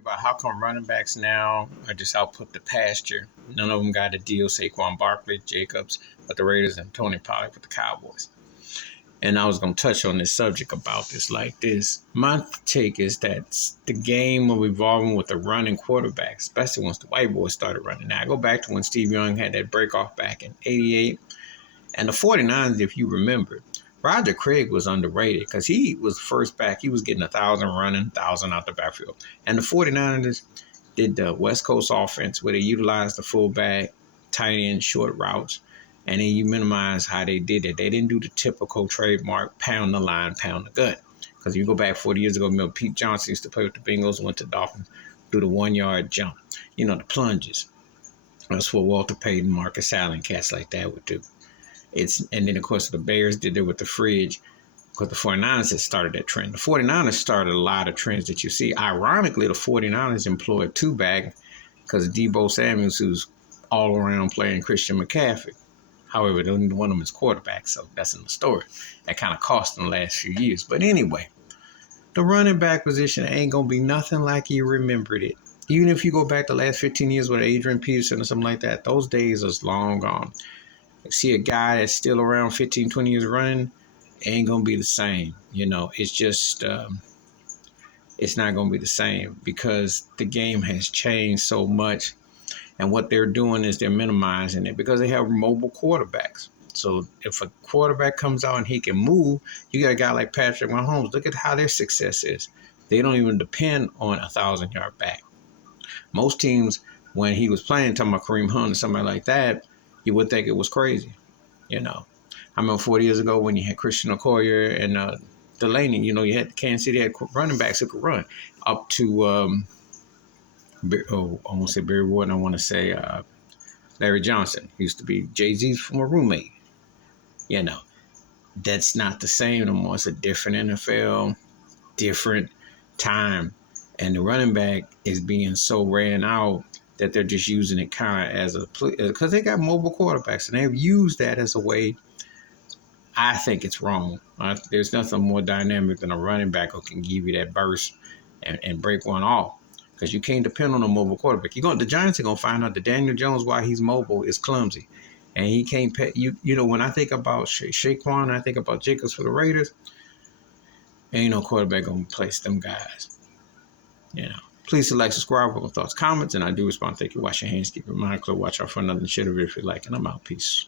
About how come running backs now are just output the pasture. None of them got a deal. Saquon Barkley, Jacobs with the Raiders, and Tony Pollard with the Cowboys. And I was going to touch on this subject about this like this. My take is that the game of evolving with the running quarterback, especially once the white boys started running. Now, I go back to when Steve Young had that break off back in 88. And the 49ers, if you remember, Roger Craig was underrated because he was the first back. He was getting 1,000 running, 1,000 out the backfield. And the 49ers did the West Coast offense where they utilized the fullback, tight end, short routes. And then you minimize how they did it. They didn't do the typical trademark pound the line, pound the gut. Because you go back 40 years ago, remember Pete Johnson used to play with the Bengals, went to Dolphins, do the 1 yard jump. You know, the plunges. That's what Walter Payton, Marcus Allen, cats like that would do. And then, of course, the Bears did it with the fridge because the 49ers had started that trend. The 49ers started a lot of trends that you see. Ironically, the 49ers employed two-back because Deebo Samuels, who's all around playing Christian McCaffrey. However, one of them is quarterback, so that's in the story. That kind of cost them the last few years. But anyway, the running back position ain't going to be nothing like you remembered it. Even if you go back the last 15 years with Adrian Peterson or something like that, those days are long gone. See a guy that's still around 15, 20 years running, ain't going to be the same. You know, it's just, it's not going to be the same because the game has changed so much. And what they're doing is they're minimizing it because they have mobile quarterbacks. So if a quarterback comes out and he can move, you got a guy like Patrick Mahomes. Look at how their success is. They don't even depend on a 1,000-yard back. Most teams, when he was playing, talking about Kareem Hunt or somebody like that, you would think it was crazy, you know. I remember 40 years ago when you had Christian Okoye and Delaney, you know, you had Kansas City had running backs who could run up to, I want to say Barry Ward, I want to say Larry Johnson. He used to be Jay-Z's former roommate, you know. That's not the same anymore. It's a different NFL, different time. And the running back is being so ran out that they're just using it kind of as a because they got mobile quarterbacks and they've used that as a way. I think it's wrong. There's nothing more dynamic than a running back who can give you that burst and break one off because you can't depend on a mobile quarterback. The Giants are going to find out that Daniel Jones, while he's mobile, is clumsy. And he can't pay. You know, when I think about Saquon, I think about Jacobs for the Raiders, ain't no quarterback going to place them guys. You know. Please like, subscribe with thoughts, comments, and I do respond. Thank you. Wash your hands, keep your mind clear, watch out for another shit of it if you like, and I'm out. Peace.